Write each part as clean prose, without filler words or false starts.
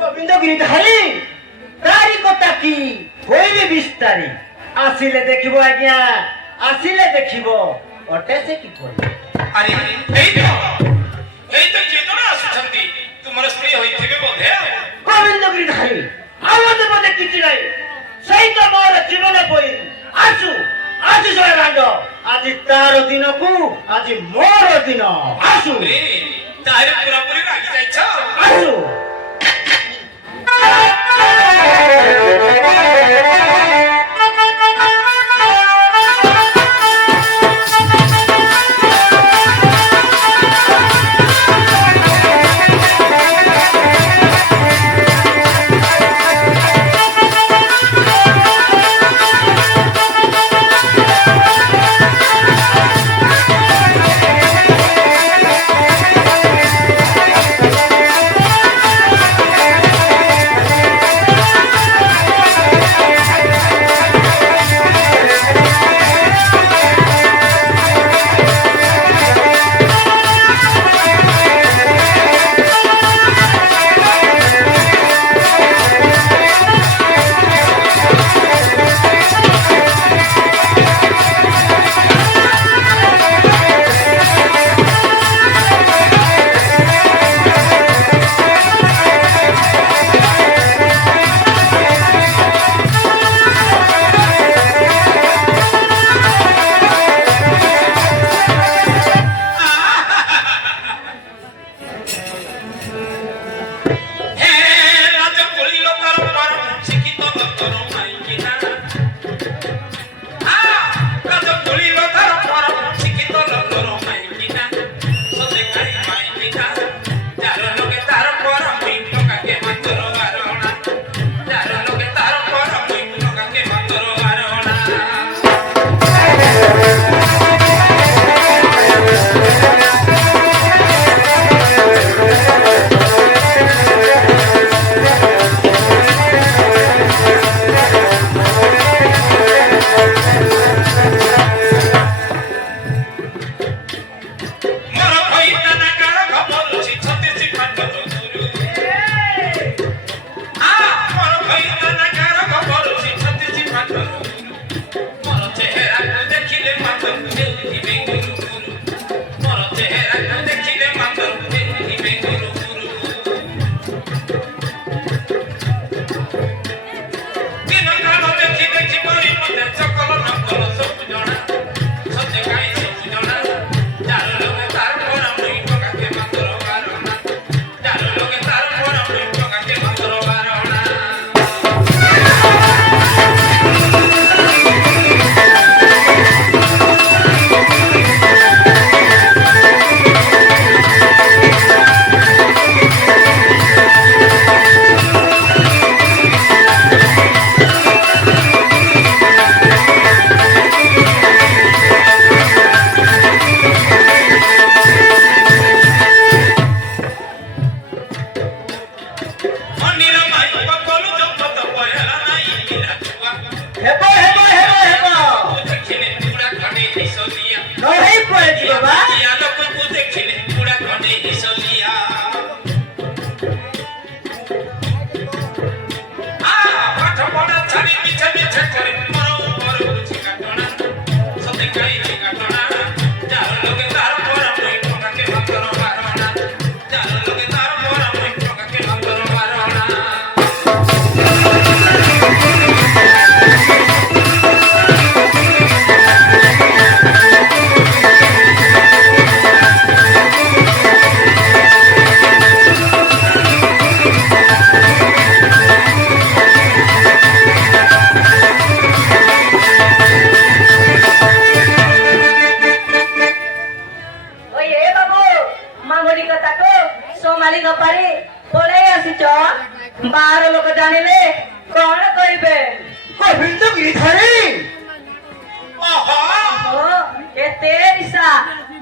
गोविंद গিরিধারী তারি কথা কি হইবে বিস্তারি আসিলে দেখিব আজ্ঞা আসিলে দেখিব অটে সে কি করবে আরে এই তো চেতনা আসুছন্তি তোমার স্ত্রী হইଥିବେ ବୋଧେ গোবিন্দ গিরিধারী আমাদের মধ্যে কিছু নাই সেই তো মোর জীবনে বই আসু আজি জয় রাঙ্গ আজি তার দিনকু আজি মোর দিন আসু তারে পুরাপুরি রাগি যাইছ আসু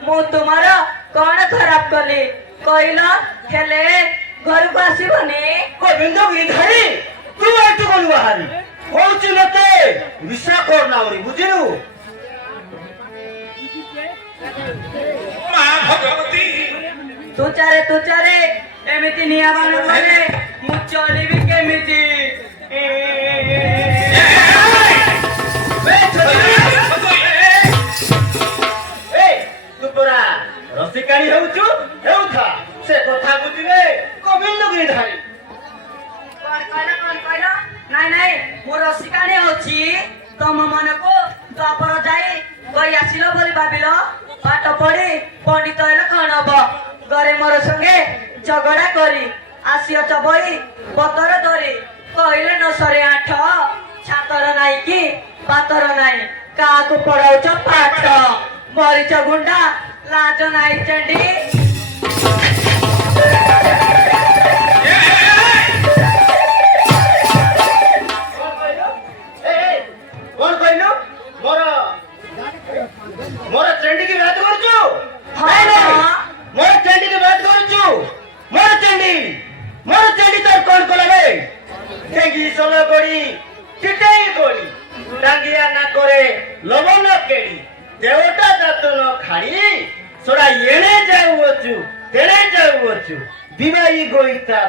मु तुमार कौन खराब कली कहल हेले घर को आसबनी गोविंद गिरिधारी तू एटू गलु बाहरी होउची मते विश्वा कर ना ओरी बुझिलु मां भगवती तू चारे एमिति निया मान गले मु चलीबी के କରି ଧାଇ କଣ କହିଲ ନାଇଁ ନାଇଁ ମୋର ଶିକାଣୀ ଅଛି ତମ ମନକୁ ଦ୍ୱାପର ଯାଇ କହି ଆସିଲ ବୋଲି ଭାବିଲ ପାଠ ପଢି ପଣ୍ଡିତ ହେଲେ କଣ ହବ ଘରେ ମୋର ସଙ୍ଗେ ଝଗଡା କରି ଆସିଅଛ ବହି ପତର ଧରି କହିଲେ ନ ସରେ ଆଠ ଛାତର ନାଇଁ କି ପାତର ନାଇଁ କାହାକୁ ପଢାଉଛ ପାଠ ମରିଚ ଗୁଣ୍ଡା ଲାଜ ନାଇଁ ଚେଣ୍ଡି କଣ କହିଲୁ ମୋର ମୋର ଚେଣ୍ଡି କି ବାଦ କରୁଛୁ ନାଇଁ ନାଇଁ ମୋର ଚେଣ୍ଡି କି ବାଦ କରୁଛୁ ମୋର ଚେଣ୍ଡି তোর কোন কলবে ঠেঙ্গি সলো করি চিটাই করি ডাঙ্গিয়া না করে লবণ কেড়ি দেওটা দাতন খাড়ি সোড়া এনে যাও তেড়ে যাও বিবাহী গইতা